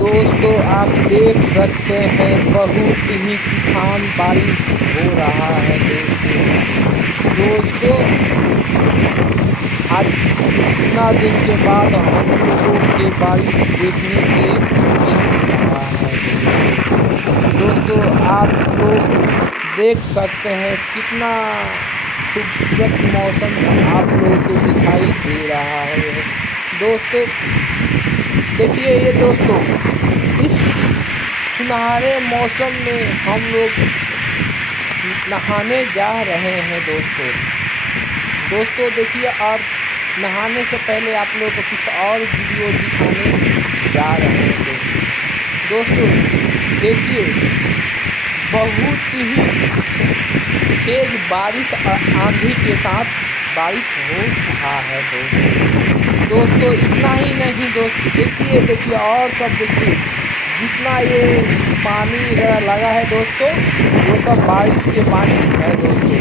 दोस्तों आप देख सकते हैं बहुत ही तूफान बारिश हो रहा है। दोस्तों आज इतना दिन के बाद हम लोगों के बारिश देखने के मिल रहा है। दोस्तों आप लोग देख सकते हैं कितना खूबसूरत मौसम आप लोगों को दिखाई दे रहा है। दोस्तों देखिए ये दोस्तों इस सुनहरे मौसम में हम लोग नहाने जा रहे हैं। दोस्तों देखिए और नहाने से पहले आप लोग को कुछ और वीडियो दिखाने जा रहे हैं। दोस्तों देखिए बहुत ही तेज बारिश आंधी के साथ बारिश हो रहा है। दोस्तों इतना ही नहीं दोस्तों देखिए और सब देखिए जितना ये पानी लगा है दोस्तों वो सब बारिश के पानी है। दोस्तों